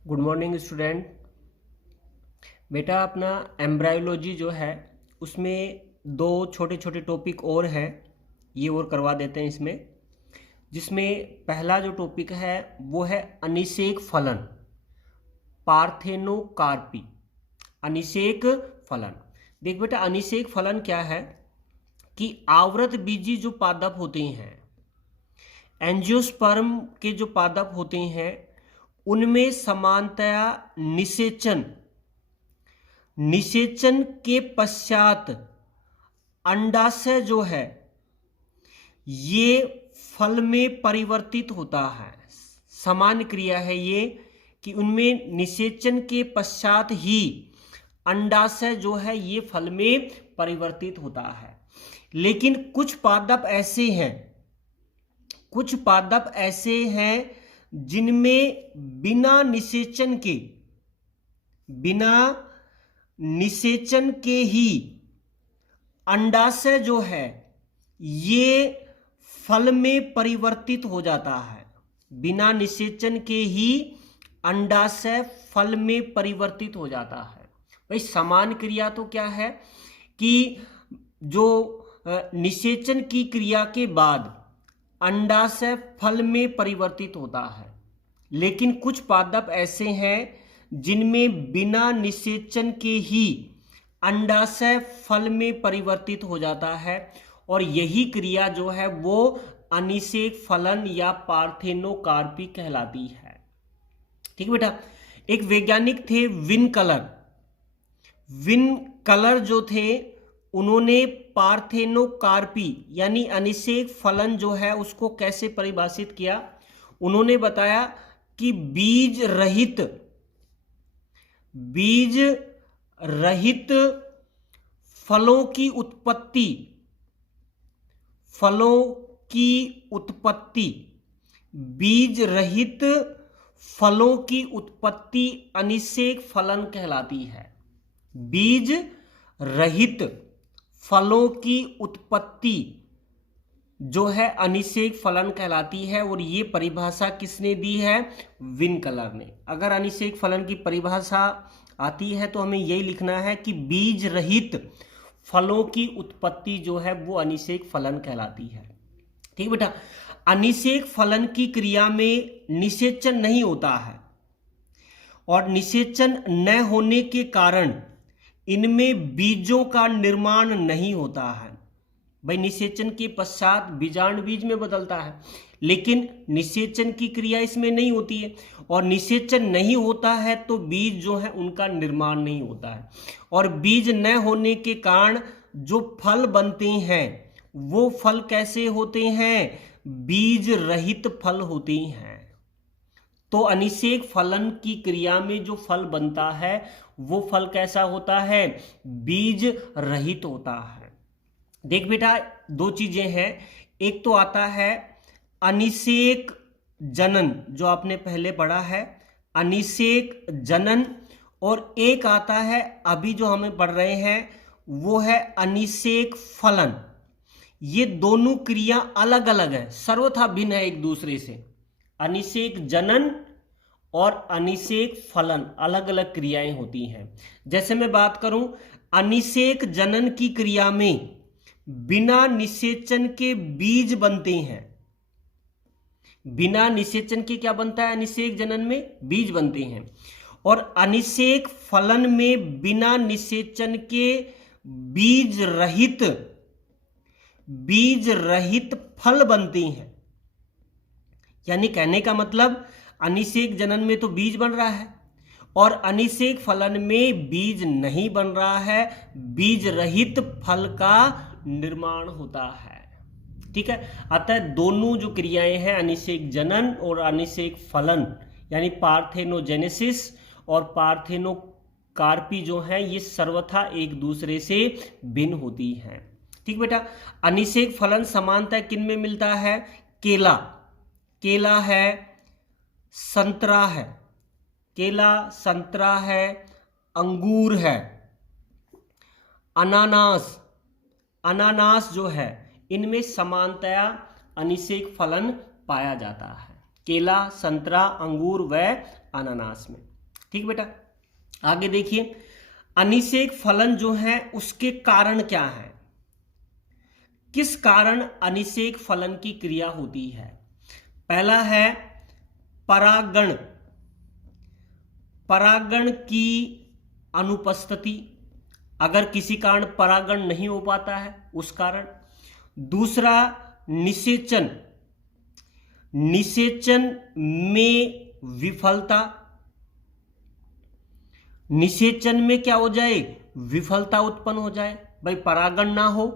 Good morning student. बेटा अपना embryology जो है उसमें दो छोटे छोटे टॉपिक और हैं, ये और करवा देते हैं इसमें। जिसमें पहला जो टॉपिक है वो है अनिषेक फलन, पार्थेनोकार्पी। अनिषेक फलन, देख बेटा अनिषेक फलन क्या है कि आवृत बीजी जो पादप होते हैं, एंजियोस्पर्म के जो पादप होते हैं उनमें समानतया निषेचन के पश्चात अंडाशय जो है ये फल में परिवर्तित होता है। सामान्य क्रिया है ये कि उनमें निषेचन के पश्चात ही अंडाशय जो है ये फल में परिवर्तित होता है। लेकिन कुछ पादप ऐसे हैं जिनमें बिना निषेचन के ही अंडाशय जो है ये फल में परिवर्तित हो जाता है। बिना निषेचन के ही अंडाशय फल में परिवर्तित हो जाता है। भाई समान क्रिया तो क्या है कि जो निषेचन की क्रिया के बाद अंडाशय फल में परिवर्तित होता है, लेकिन कुछ पादप ऐसे हैं जिनमें बिना निषेचन के ही अंडाशय फल में परिवर्तित हो जाता है, और यही क्रिया जो है वो अनिषेक फलन या पार्थेनोकार्पी कहलाती है। ठीक बेटा, एक वैज्ञानिक थे विन कलर जो थे, उन्होंने पार्थेनोकार्पी यानी अनिषेक फलन जो है उसको कैसे परिभाषित किया। उन्होंने बताया कि बीज रहित फलों की उत्पत्ति अनिषेक फलन कहलाती है। बीज रहित फलों की उत्पत्ति जो है अनिषेक फलन कहलाती है, और ये परिभाषा किसने दी है? विन कलर ने। अगर अनिषेक फलन की परिभाषा आती है तो हमें यही लिखना है कि बीज रहित फलों की उत्पत्ति जो है वो अनिषेक फलन कहलाती है। ठीक बेटा, अनिषेक फलन की क्रिया में निषेचन नहीं होता है, और निषेचन न होने के कारण इनमें बीजों का निर्माण नहीं होता है। भाई निषेचन के पश्चात बीजांड बीज में बदलता है, लेकिन निषेचन की क्रिया इसमें नहीं होती है, और निषेचन नहीं होता है तो बीज जो है उनका निर्माण नहीं होता है, और बीज न होने के कारण जो फल बनते हैं वो फल कैसे होते हैं? बीज रहित फल होते हैं। तो अनिषेक फलन की क्रिया में जो फल बनता है वो फल कैसा होता है? बीज रहित होता है। देख बेटा दो चीजें हैं, एक तो आता है अनिषेक जनन जो आपने पहले पढ़ा है, अनिषेक जनन, और एक आता है अभी जो हमें पढ़ रहे हैं वो है अनिषेक फलन। ये दोनों क्रिया अलग अलग है, सर्वथा भिन्न है एक दूसरे से। अनिषेक जनन और अनिषेक फलन अलग अलग क्रियाएं होती हैं। जैसे मैं बात करूं, अनिषेक जनन की क्रिया में बिना निषेचन के बीज बनते हैं। बिना निषेचन के क्या बनता है? अनिषेक जनन में बीज बनते हैं। और अनिषेक फलन में बिना निषेचन के बीज रहित फल बनते हैं। यानी कहने का मतलब अनिषेक जनन में तो बीज बन रहा है, और अनिषेक फलन में बीज नहीं बन रहा है, बीज रहित फल का निर्माण होता है। ठीक है, अतः दोनों जो क्रियाएं हैं अनिषेक जनन और अनिषेक फलन यानी पार्थेनोजेनेसिस और पार्थेनोकार्पी जो है ये सर्वथा एक दूसरे से भिन्न होती हैं। ठीक बेटा, अनिषेक फलन समानतः किन में मिलता है? केला है, संतरा है, केला संतरा है, अंगूर है, अनानास जो है इनमें समानतया अनिषेक फलन पाया जाता है। केला, संतरा, अंगूर व अनानास में। ठीक बेटा, आगे देखिए, अनिषेक फलन जो है उसके कारण क्या है, किस कारण अनिषेक फलन की क्रिया होती है। पहला है परागण, परागण की अनुपस्थिति, अगर किसी कारण परागण नहीं हो पाता है उस कारण। दूसरा निषेचन, निषेचन में विफलता, निषेचन में क्या हो जाए, विफलता उत्पन्न हो जाए, भाई परागण ना हो,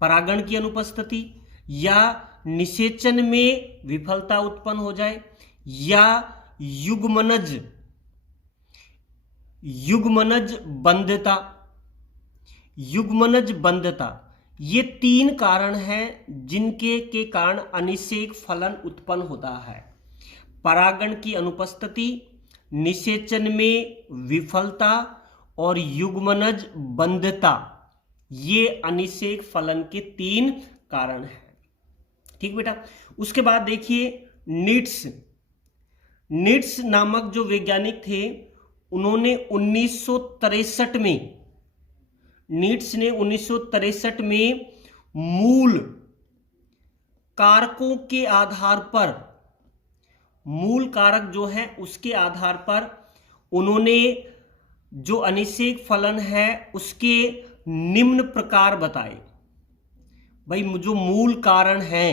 परागण की अनुपस्थिति, या निषेचन में विफलता उत्पन्न हो जाए, या युग्मनज, युग्मनज बंधता, युग्मनज बंधता, ये तीन कारण हैं जिनके के कारण अनिषेक फलन उत्पन्न होता है। परागण की अनुपस्थिति, निषेचन में विफलता और युग्मनज बंधता, ये अनिषेक फलन के तीन कारण हैं। ठीक बेटा, उसके बाद देखिए नीट्स, नीट्स नामक जो वैज्ञानिक थे उन्होंने 1963 में, नीट्स ने 1963 में मूल कारकों के आधार पर, मूल कारक जो है उसके आधार पर उन्होंने जो अनिषेक फलन है उसके निम्न प्रकार बताए। भाई जो मूल कारण हैं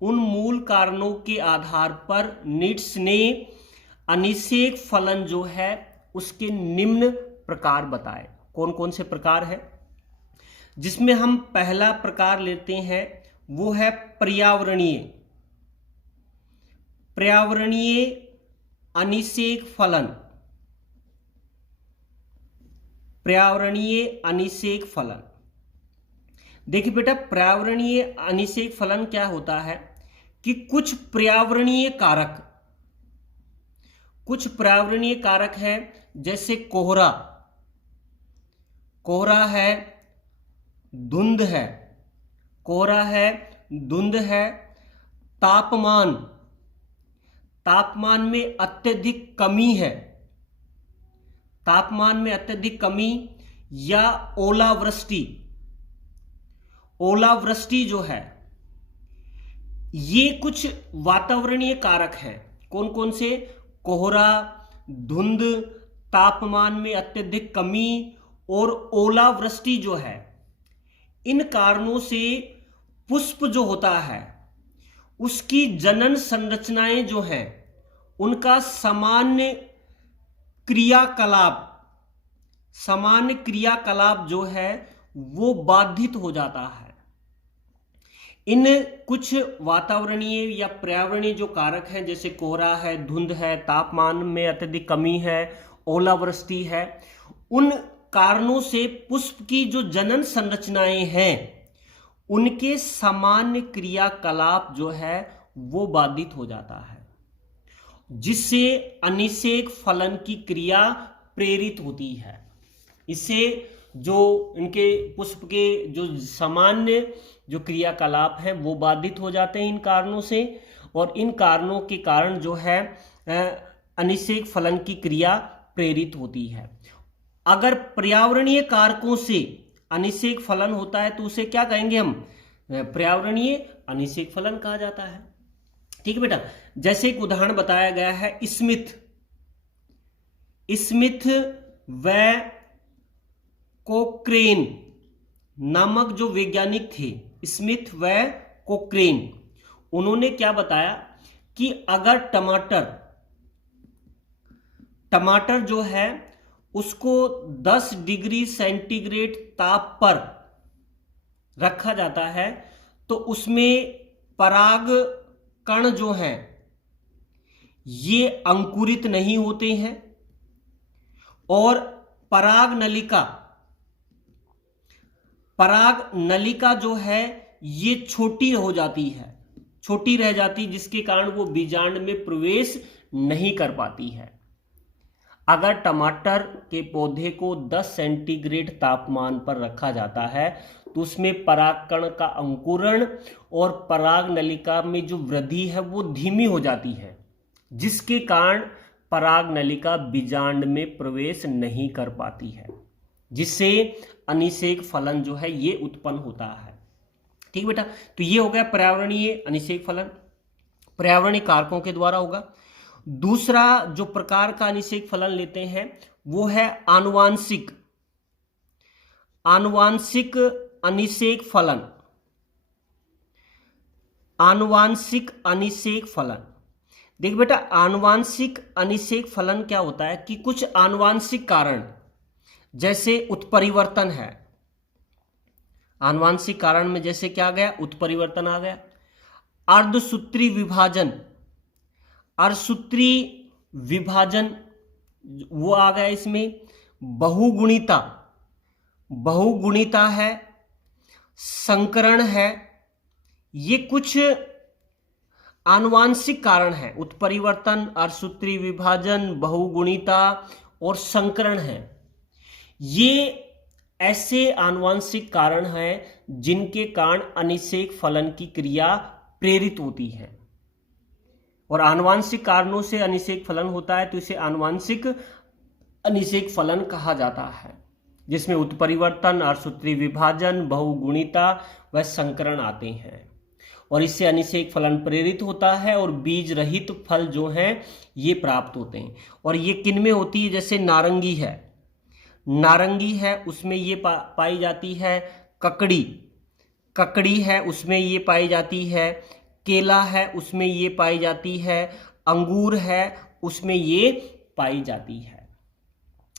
उन मूल कारणों के आधार पर नीट्स ने अनिषेक फलन जो है उसके निम्न प्रकार बताए। कौन कौन से प्रकार है, जिसमें हम पहला प्रकार लेते हैं वो है पर्यावरणीय, पर्यावरणीय अनिषेक फलन, पर्यावरणीय अनिषेक फलन। देखिए बेटा, पर्यावरणीय अनिषेक फलन क्या होता है कि कुछ पर्यावरणीय कारक, कुछ पर्यावरणीय कारक है, जैसे कोहरा, कोहरा है, धुंध है, कोहरा है, धुंध है, तापमान, तापमान में अत्यधिक कमी है, तापमान में अत्यधिक कमी, या ओलावृष्टि, ओलावृष्टि जो है, ये कुछ वातावरणीय कारक हैं। कौन कौन से, कोहरा, धुंध, तापमान में अत्यधिक कमी और ओलावृष्टि जो है, इन कारणों से पुष्प जो होता है उसकी जनन संरचनाएं जो हैं उनका सामान्य क्रियाकलाप, सामान्य क्रियाकलाप जो है वो बाधित हो जाता है। इन कुछ वातावरणीय या पर्यावरणीय जो कारक हैं, जैसे कोहरा है, धुंध है, तापमान में अत्यधिक कमी है, ओलावृष्टि है, उन कारणों से पुष्प की जो जनन संरचनाएं हैं उनके सामान्य क्रियाकलाप जो है वो बाधित हो जाता है, जिससे अनिषेक फलन की क्रिया प्रेरित होती है। इससे जो इनके पुष्प के जो सामान्य जो क्रियाकलाप हैं वो बाधित हो जाते हैं इन कारणों से, और इन कारणों के कारण जो है अनिषेक फलन की क्रिया प्रेरित होती है। अगर पर्यावरणीय कारकों से अनिषेक फलन होता है तो उसे क्या कहेंगे हम, पर्यावरणीय अनिषेक फलन कहा जाता है। ठीक है बेटा, जैसे एक उदाहरण बताया गया है स्मिथ, स्मिथ व कोक्रेन नामक जो वैज्ञानिक थे, स्मिथ व कोक्रेन, उन्होंने क्या बताया कि अगर टमाटर, टमाटर जो है उसको 10 डिग्री सेंटीग्रेड ताप पर रखा जाता है तो उसमें पराग कण जो हैं ये अंकुरित नहीं होते हैं, और पराग नलिका, पराग नलिका जो है ये छोटी हो जाती है, छोटी रह जाती, जिसके कारण वो बीजांड में प्रवेश नहीं कर पाती है। अगर टमाटर के पौधे को 10 सेंटीग्रेड तापमान पर रखा जाता है तो उसमें परागकण का अंकुरण और पराग नलिका में जो वृद्धि है वो धीमी हो जाती है, जिसके कारण पराग नलिका बीजांड में प्रवेश नहीं कर पाती है, जिससे अनिषेक फलन जो है ये उत्पन्न होता है। ठीक बेटा, तो ये हो गया पर्यावरणीय अनिषेक फलन, पर्यावरणीय कारकों के द्वारा होगा। दूसरा जो प्रकार का अनिषेक फलन लेते हैं वो है आनुवांशिक अनिषेक फलन। आनुवांशिक अनिषेक फलन, देख बेटा, आनुवांशिक अनिषेक फलन क्या होता है कि कुछ आनुवांशिक कारण जैसे उत्परिवर्तन है, आनुवांशिक कारण में जैसे क्या आ गया, उत्परिवर्तन आ गया। अर्धसूत्री विभाजन, अर्धसूत्री विभाजन वो आ गया इसमें। बहुगुणिता है, संकरण है, ये कुछ आनुवांशिक कारण है। उत्परिवर्तन, अर्धसूत्री विभाजन, बहुगुणिता और संकरण है, ये ऐसे आनुवांशिक कारण हैं जिनके कारण अनिषेक फलन की क्रिया प्रेरित होती है। और आनुवांशिक कारणों से अनिषेक फलन होता है तो इसे आनुवांशिक अनिषेक फलन कहा जाता है, जिसमें उत्परिवर्तन, अर्धसूत्री विभाजन, बहुगुणिता व संकरण आते हैं। और इससे अनिषेक फलन प्रेरित होता है और बीज रहित फल जो हैं ये प्राप्त होते हैं। और ये किन में होती है, जैसे नारंगी है उसमें ये पाई जाती है। ककड़ी है उसमें ये पाई जाती है। केला है उसमें ये पाई जाती है। अंगूर है उसमें ये पाई जाती है।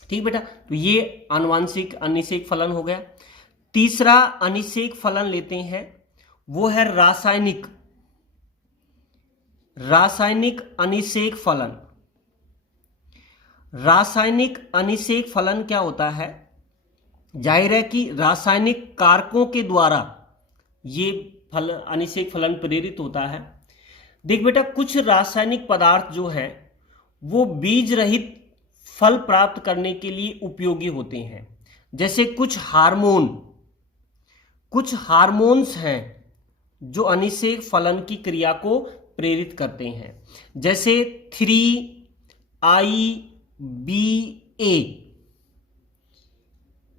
ठीक बेटा, तो ये आनुवांशिक अनिषेक फलन हो गया। तीसरा अनिषेक फलन लेते हैं वो है रासायनिक अनिषेक फलन। रासायनिक अनिषेक फलन क्या होता है, जाहिर है कि रासायनिक कारकों के द्वारा ये फल अनिषेक फलन प्रेरित होता है। देख बेटा, कुछ रासायनिक पदार्थ जो हैं वो बीज रहित फल प्राप्त करने के लिए उपयोगी होते हैं। जैसे कुछ हार्मोन्स हैं जो अनिषेक फलन की क्रिया को प्रेरित करते हैं, जैसे 3-IBA।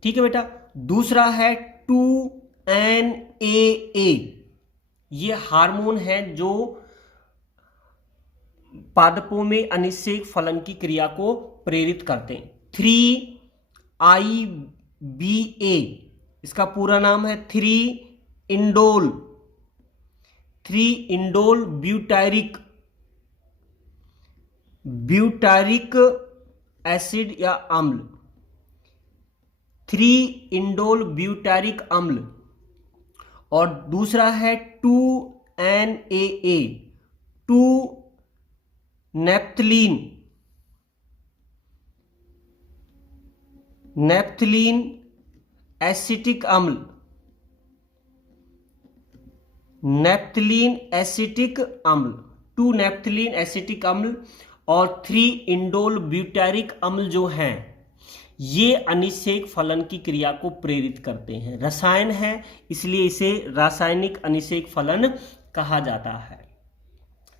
ठीक है बेटा। दूसरा है 2NAA, ये हार्मोन है जो पादपों में अनिषेक फलन की क्रिया को प्रेरित करते हैं। 3-IBA, इसका पूरा नाम है 3-इंडोल ब्यूटारिक एसिड या अम्ल, 3-इंडोल ब्यूटारिक अम्ल। और दूसरा है 2NAA, 2-नैप्थलीन एसिटिक अम्ल, नैप्थलीन एसिटिक अम्ल, 2-नैप्थलीन एसिटिक अम्ल और 3-इंडोल ब्यूटारिक अम्ल जो हैं ये अनिषेक फलन की क्रिया को प्रेरित करते हैं। रसायन है इसलिए इसे रासायनिक अनिषेक फलन कहा जाता है।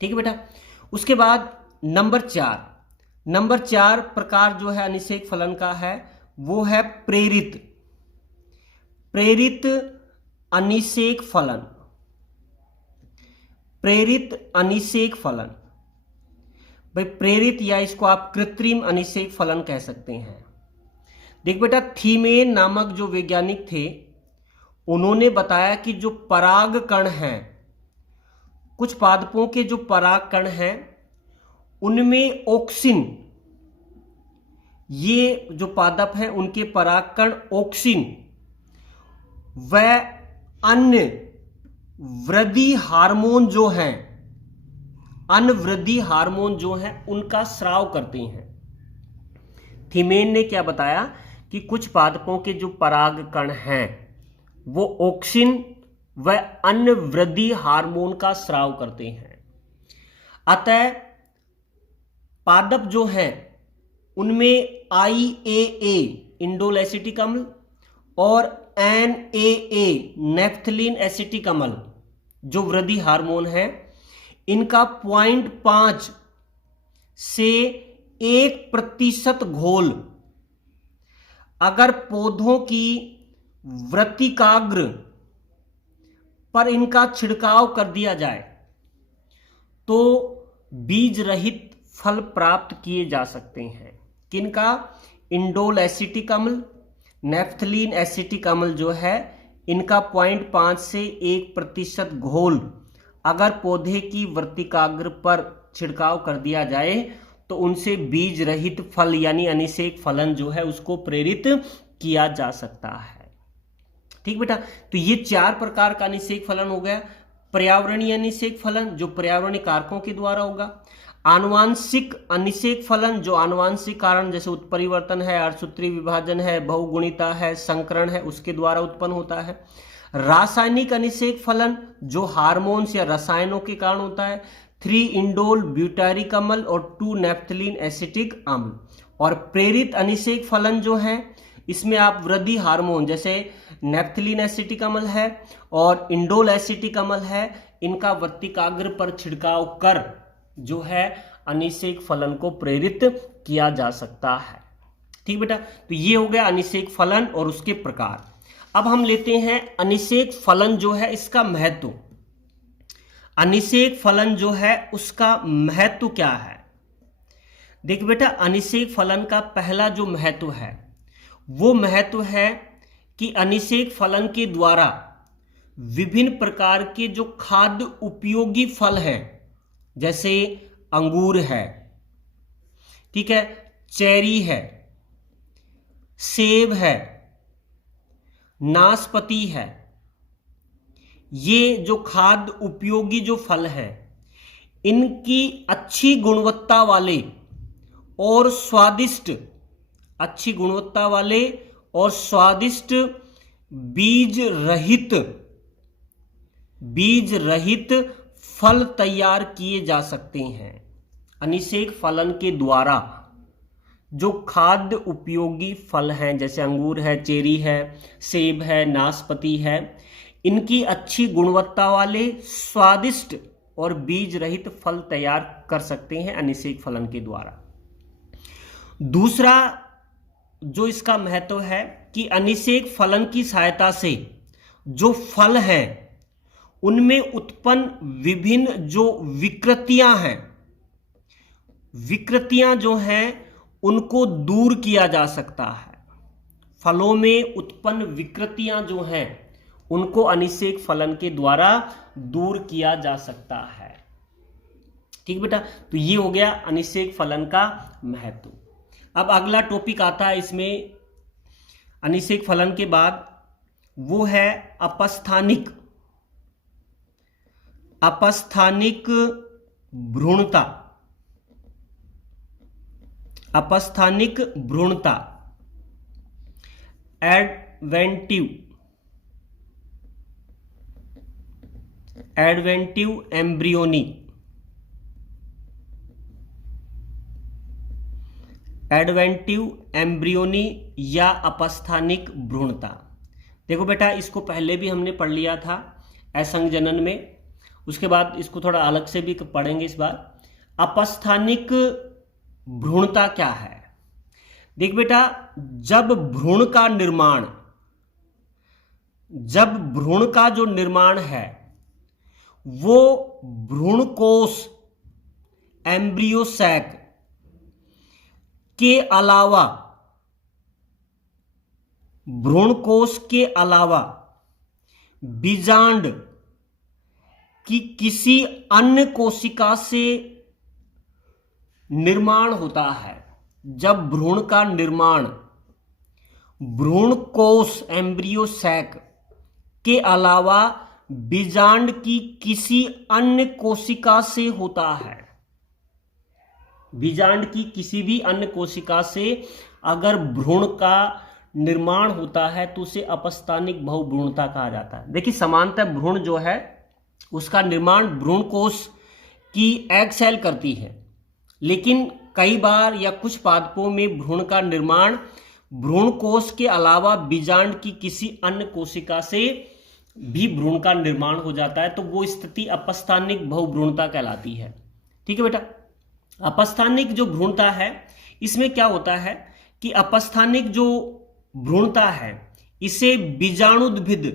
ठीक है बेटा। उसके बाद नंबर 4 प्रकार जो है अनिषेक फलन का है वो है प्रेरित अनिषेक फलन। भाई प्रेरित या इसको आप कृत्रिम अनिषेक फलन कह सकते हैं। देख बेटा, थीमेन नामक जो वैज्ञानिक थे उन्होंने बताया कि जो पराग कण हैं, कुछ पादपों के जो पराग कण हैं उनमें ऑक्सिन, ये जो पादप हैं उनके पराग कण ऑक्सिन व अन्य वृद्धि हार्मोन जो हैं उनका स्राव करते हैं। थीमेन ने क्या बताया कि कुछ पादपों के जो पराग कण हैं वो ऑक्सिन व अन्य वृद्धि हार्मोन का स्राव करते हैं। अतः पादप जो हैं उनमें IAA इंडोल एसिटिक अम्ल और NAA नैप्थलीन एसिटिक अम्ल जो वृद्धि हार्मोन है, इनका 0.5 से 1% घोल अगर पौधों की वृत्तिकाग्र पर इनका छिड़काव कर दिया जाए तो बीज रहित फल प्राप्त किए जा सकते हैं। किनका? इंडोल एसिटिक अम्ल, नेफ्थलीन एसिटिक अम्ल जो है, इनका 0.5 से 1% घोल अगर पौधे की वृत्तिकाग्र पर छिड़काव कर दिया जाए तो उनसे बीज रहित फल यानी अनिषेक फलन जो है उसको प्रेरित किया जा सकता है। ठीक बेटा, तो ये 4 प्रकार का अनिषेक फलन हो गया। पर्यावरणीय अनिषेक फलन जो पर्यावरणीय कारकों के द्वारा होगा, आनुवांशिक अनिषेक फलन जो आनुवांशिक कारण जैसे उत्परिवर्तन है, अर्धसूत्रीय विभाजन है, बहुगुणिता है, संकरण है, उसके द्वारा उत्पन्न होता है। रासायनिक अनिषेक फलन जो हार्मोन्स या रसायनों के कारण होता है, 3 इंडोल ब्यूटारिक अम्ल और 2 नेफ्थलीन एसिटिक अम्ल। और प्रेरित अनिषेक फलन जो है इसमें आप वृद्धि हार्मोन जैसे नेफ्थलीन एसिटिक अम्ल है और इंडोल एसिटिक अम्ल है, इनका वृत्तिकाग्र पर छिड़काव कर जो है अनिषेक फलन को प्रेरित किया जा सकता है। ठीक बेटा, तो ये हो गया अनिषेक फलन और उसके प्रकार। अब हम लेते हैं अनिषेक फलन जो है इसका महत्व। अनिषेक फलन जो है उसका महत्व क्या है? देख बेटा, अनिषेक फलन का पहला जो महत्व है वो महत्व है कि अनिषेक फलन के द्वारा विभिन्न प्रकार के जो खाद्य उपयोगी फल हैं, जैसे अंगूर है, ठीक है, चेरी है, सेब है, नाशपाती है, ये जो खाद्य उपयोगी जो फल हैं इनकी अच्छी गुणवत्ता वाले और स्वादिष्ट, अच्छी गुणवत्ता वाले और स्वादिष्ट बीज रहित फल तैयार किए जा सकते हैं। अनिषेक फलन के द्वारा जो खाद्य उपयोगी फल हैं जैसे अंगूर है, चेरी है, सेब है, नाशपाती है, इनकी अच्छी गुणवत्ता वाले स्वादिष्ट और बीज रहित फल तैयार कर सकते हैं अनिषेक फलन के द्वारा। दूसरा जो इसका महत्व है कि अनिषेक फलन की सहायता से जो फल हैं उनमें उत्पन्न विभिन्न जो विकृतियां हैं, विकृतियां जो हैं उनको दूर किया जा सकता है। फलों में उत्पन्न विकृतियां जो हैं उनको अनिषेक फलन के द्वारा दूर किया जा सकता है। ठीक बेटा, तो ये हो गया अनिषेक फलन का महत्व। अब अगला टॉपिक आता है इसमें अनिषेक फलन के बाद, वो है अपस्थानिक भ्रूणता। अपस्थानिक भ्रूणता, एडवेंटिव एम्ब्रियोनी, एडवेंटिव एम्ब्रियोनी या अपस्थानिक भ्रूणता। देखो बेटा, इसको पहले भी हमने पढ़ लिया था असंजनन में, उसके बाद इसको थोड़ा अलग से भी पढ़ेंगे इस बार। अपस्थानिक भ्रूणता क्या है? देख बेटा, जब भ्रूण का जो निर्माण है वो भ्रूणकोश एम्ब्रियो सैक के अलावा, भ्रूणकोश के अलावा बीजांड की किसी अन्य कोशिका से निर्माण होता है। जब भ्रूण का निर्माण भ्रूणकोश एम्ब्रियो सैक के अलावा बीजांड की किसी अन्य कोशिका से होता है, बीजांड की किसी भी अन्य कोशिका से अगर भ्रूण का निर्माण होता है तो उसे अपस्थानिक बहुभ्रूणता कहा जाता है। देखिए, समानतः भ्रूण जो है उसका निर्माण भ्रूणकोश की एग सेल करती है, लेकिन कई बार या कुछ पादपों में भ्रूण का निर्माण भ्रूणकोश के अलावा बीजांड की किसी अन्य कोशिका से भी भ्रूण का निर्माण हो जाता है, तो वो स्थिति अपस्थानिक बहुभ्रूणता कहलाती है। ठीक है बेटा, अपस्थानिक जो भ्रूणता है, इसमें क्या होता है कि अपस्थानिक जो भ्रूणता है इसे बीजाणुद्भिद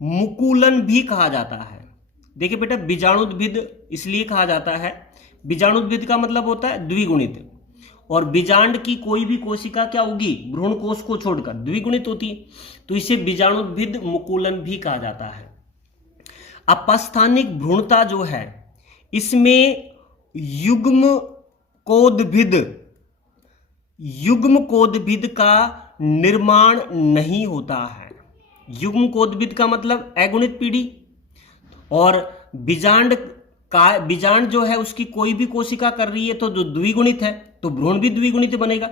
मुकुलन भी कहा जाता है। देखिए बेटा, बीजाणुद्भिद इसलिए कहा जाता है, बीजाणुद्भिद का मतलब होता है द्विगुणित, और बीजांड की कोई भी कोशिका क्या होगी, भ्रूण कोश को छोड़कर द्विगुणित होती है, तो इसे बीजाणुद्भिद मुकुलन भी कहा जाता है। अपस्थानिक भ्रूणता जो है इसमें युग्मकोद्भिद का निर्माण नहीं होता है। युग्मकोद्भिद का मतलब अगुणित पीढ़ी, और बीजांड जो है उसकी कोई भी कोशिका कर रही है तो जो द्विगुणित है तो भ्रूण भी द्विगुणित बनेगा।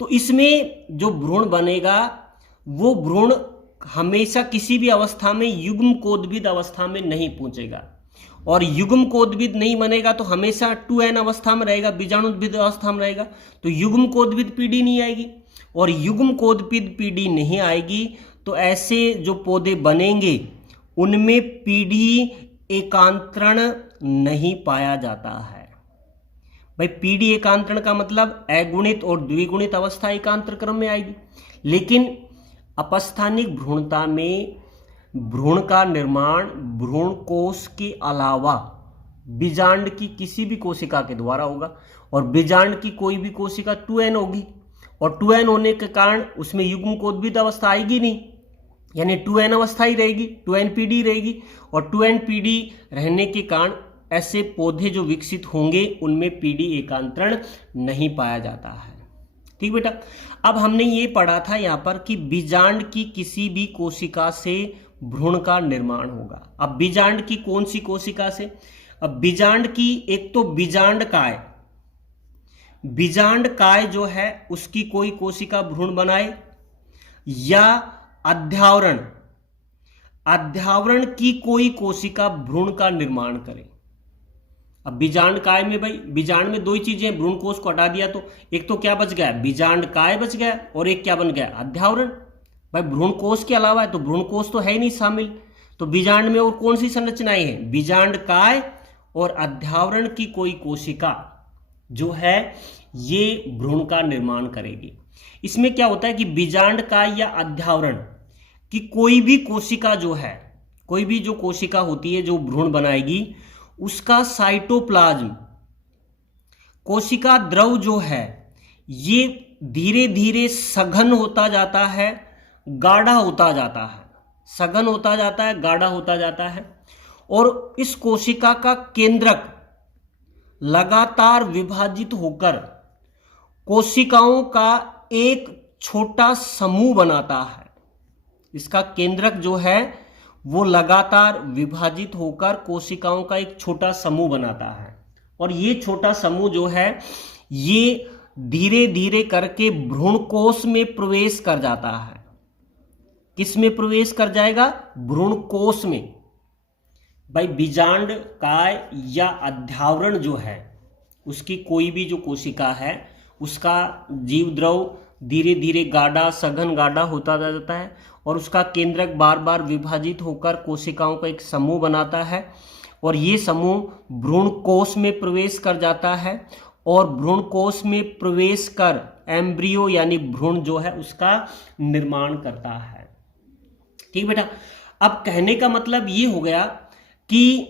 तो इसमें जो भ्रूण बनेगा वो भ्रूण हमेशा किसी भी अवस्था में युग्मकोद्भिद अवस्था में नहीं पहुंचेगा, और युग्मकोद्भिद नहीं बनेगा तो हमेशा 2n अवस्था में रहेगा, बीजाणुद्भिद अवस्था में रहेगा, तो युग्मकोद्भिद पीढ़ी नहीं आएगी, और युग्मकोद्भिद पीढ़ी नहीं आएगी तो ऐसे जो पौधे बनेंगे उनमें पीढ़ी एकांतरण नहीं पाया जाता है। भाई, पीढ़ी एकांतरण का मतलब अगुणित और द्विगुणित अवस्था एकांतर क्रम में आएगी, लेकिन अपस्थानिक भ्रूणता में भ्रूण का निर्माण भ्रूण कोश के अलावा बीजांड की किसी भी कोशिका के द्वारा होगा, और बीजांड की कोई भी कोशिका 2n होगी, और 2n होने के कारण उसमें युग्मकोद्भिद अवस्था आएगी नहीं, यानी 2n अवस्था ही रहेगी, 2n पीढ़ी रहेगी, और 2n पीढ़ी रहने के कारण ऐसे पौधे जो विकसित होंगे उनमें पीढ़ी एकांतरण नहीं पाया जाता है। ठीक बेटा, अब हमने ये पढ़ा था यहाँ पर कि बीजांड की किसी भी कोशिका से भ्रूण का निर्माण होगा। अब बीजांड की कौन सी कोशिका से? अब बीजांड की एक तो बीजांड काय जो है उसकी कोई कोशिका भ्रूण बनाए, या अध्यावरण की कोई कोशिका भ्रूण का निर्माण करे। अब बीजांड काय में, भाई बीजांड में दो ही चीजें, भ्रूण कोश को हटा दिया तो एक तो क्या बच गया, बीजांड काय बच गया, और एक क्या बन गया, अध्यावरण। भाई भ्रूण कोश के अलावा है तो भ्रूण कोश तो है ही नहीं शामिल, तो बीजांड में और कौन सी संरचनाएं हैं, बीजांड काय और अध्यावरण की कोई कोशिका जो है ये भ्रूण का निर्माण करेगी। इसमें क्या होता है कि बीजांड काय या अध्यावरण की कोई भी कोशिका जो है, कोई भी जो कोशिका होती है जो भ्रूण बनाएगी, उसका साइटोप्लाज्म कोशिका द्रव जो है ये धीरे धीरे सघन होता जाता है, गाढ़ा होता जाता है, सघन होता जाता है, गाढ़ा होता जाता है, और इस कोशिका का केंद्रक लगातार विभाजित होकर कोशिकाओं का एक छोटा समूह बनाता है। इसका केंद्रक जो है वो लगातार विभाजित होकर कोशिकाओं का एक छोटा समूह बनाता है, और ये छोटा समूह जो है ये धीरे धीरे करके भ्रूण कोश में प्रवेश कर जाता है। किस में प्रवेश कर जाएगा, भ्रूण कोश में। भाई बीजांड काय या अध्यावरण जो है उसकी कोई भी जो कोशिका है उसका जीव द्रव धीरे धीरे गाढ़ा, सघन गाढ़ा होता जाता है, और उसका केंद्रक बार बार विभाजित होकर कोशिकाओं का एक समूह बनाता है, और ये समूह भ्रूण कोश में प्रवेश कर जाता है, और भ्रूण कोश में प्रवेश कर एम्ब्रियो यानी भ्रूण जो है उसका निर्माण करता है। ठीक बेटा, अब कहने का मतलब ये हो गया कि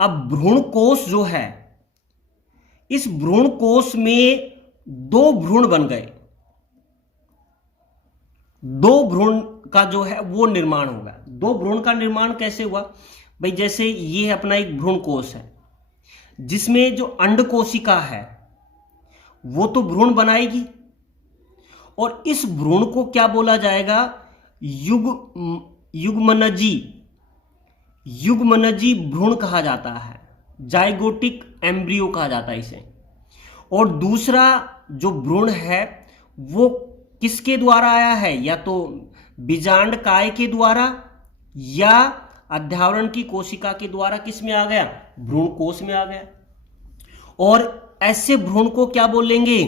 अब भ्रूण कोश जो है, इस भ्रूण कोश में दो भ्रूण बन गए, दो भ्रूण का जो है वो निर्माण होगा। दो भ्रूण का निर्माण कैसे हुआ, भाई जैसे ये अपना एक भ्रूण कोश है जिसमें जो अंड कोशिका है वो तो भ्रूण बनाएगी, और इस भ्रूण को क्या बोला जाएगा, युग्मनजी भ्रूण कहा जाता है, जाइगोटिक एम्ब्रियो कहा जाता है इसे। और दूसरा जो भ्रूण है वो किसके द्वारा आया है, या तो बीजांड काय के द्वारा या अध्यावरण की कोशिका के द्वारा किस में आ गया, भ्रूण कोश में आ गया। और ऐसे भ्रूण को क्या बोलेंगे,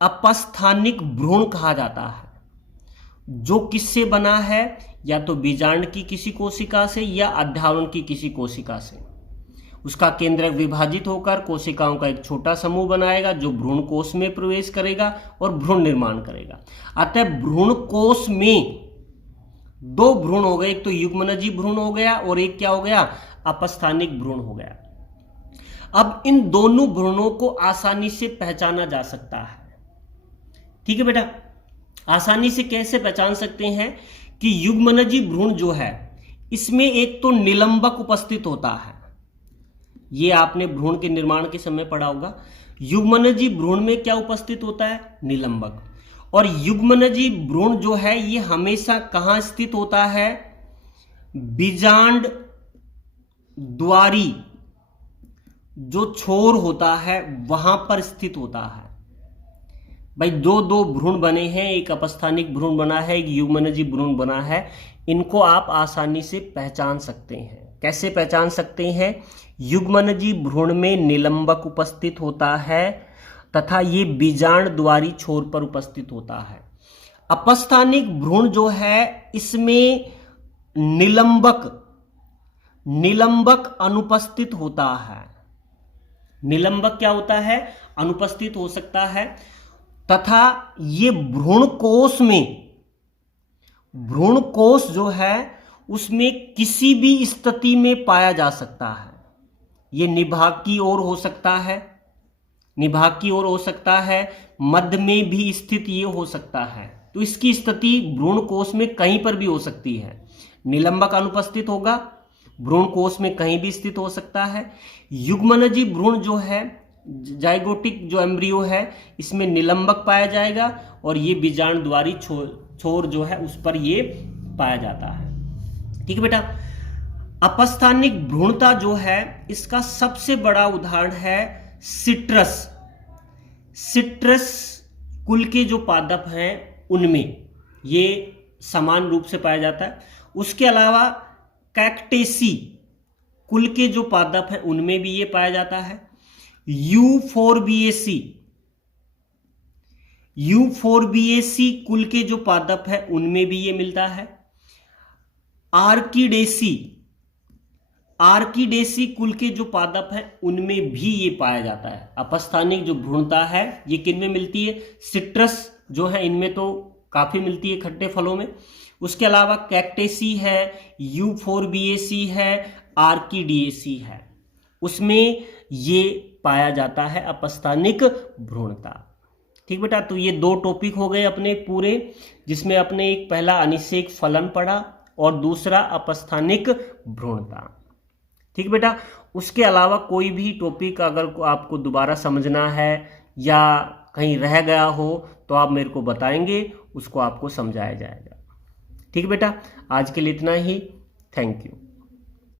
अपस्थानिक भ्रूण कहा जाता है। जो किससे बना है, या तो बीजांड की किसी कोशिका से या अध्यावरण की किसी कोशिका से। उसका केंद्रक विभाजित होकर कोशिकाओं का एक छोटा समूह बनाएगा जो भ्रूण कोश में प्रवेश करेगा और भ्रूण निर्माण करेगा। अतः भ्रूण कोश में दो भ्रूण हो गए, एक तो युग्मनजी भ्रूण हो गया और एक क्या हो गया, अपस्थानिक भ्रूण हो गया। अब इन दोनों भ्रूणों को आसानी से पहचाना जा सकता है। ठीक है बेटा, आसानी से कैसे पहचान सकते हैं कि युग्मनजी भ्रूण जो है इसमें एक तो निलंबक उपस्थित होता है, ये आपने भ्रूण के निर्माण के समय पढ़ा होगा। युग्मनजी भ्रूण में क्या उपस्थित होता है, निलंबक। और युग्मनजी भ्रूण जो है ये हमेशा कहां स्थित होता है, बीजांड द्वारी जो छोर होता है वहां पर स्थित होता है। भाई दो भ्रूण बने हैं, एक अपस्थानिक भ्रूण बना है, एक युग्मनजी भ्रूण बना है, इनको आप आसानी से पहचान सकते हैं। कैसे पहचान सकते हैं, युग्मनजी भ्रूण में निलंबक उपस्थित होता है तथा ये बीजांड द्वारी छोर पर उपस्थित होता है। अपस्थानिक भ्रूण जो है इसमें निलंबक अनुपस्थित होता है। निलंबक क्या होता है, अनुपस्थित हो सकता है तथा ये भ्रूण कोश जो है उसमें किसी भी स्थिति में पाया जा सकता है। ये निभाग की ओर हो सकता है, मध्य में भी स्थित ये हो सकता है। तो इसकी स्थिति भ्रूण कोश में कहीं पर भी हो सकती है। निलंबक अनुपस्थित होगा, भ्रूण कोश में कहीं भी स्थित हो सकता है। युग्मनजी भ्रूण जो है, जाइगोटिक जो एम्ब्रियो है, इसमें निलंबक पाया जाएगा और ये बीजांड द्वारी छोर जो है उस पर ये पाया जाता है। ठीक है बेटा, अपस्थानिक भ्रूणता जो है इसका सबसे बड़ा उदाहरण है सिट्रस कुल के जो पादप हैं उनमें ये समान रूप से पाया जाता है। उसके अलावा कैक्टेसी कुल के जो पादप हैं उनमें भी ये पाया जाता है। यूफोरबिएसी कुल के जो पादप है उनमें भी ये मिलता है। आर्किडेसी कुल के जो पादप हैं उनमें भी ये पाया जाता है। अपस्थानिक जो भ्रूणता है ये किन में मिलती है, सिट्रस जो है इनमें तो काफी मिलती है खट्टे फलों में। उसके अलावा कैक्टेसी है, यूफोरबिएसी है, आर्किडिएसी है, उसमें ये पाया जाता है अपस्थानिक भ्रूणता। ठीक बेटा, तो ये दो टॉपिक हो गए अपने पूरे, जिसमें अपने एक पहला अनिषेक फलन पढ़ा और दूसरा अपस्थानिक भ्रूणता। ठीक बेटा, उसके अलावा कोई भी टॉपिक अगर आपको दोबारा समझना है या कहीं रह गया हो तो आप मेरे को बताएंगे, उसको आपको समझाया जाएगा। ठीक बेटा, आज के लिए इतना ही। Thank you.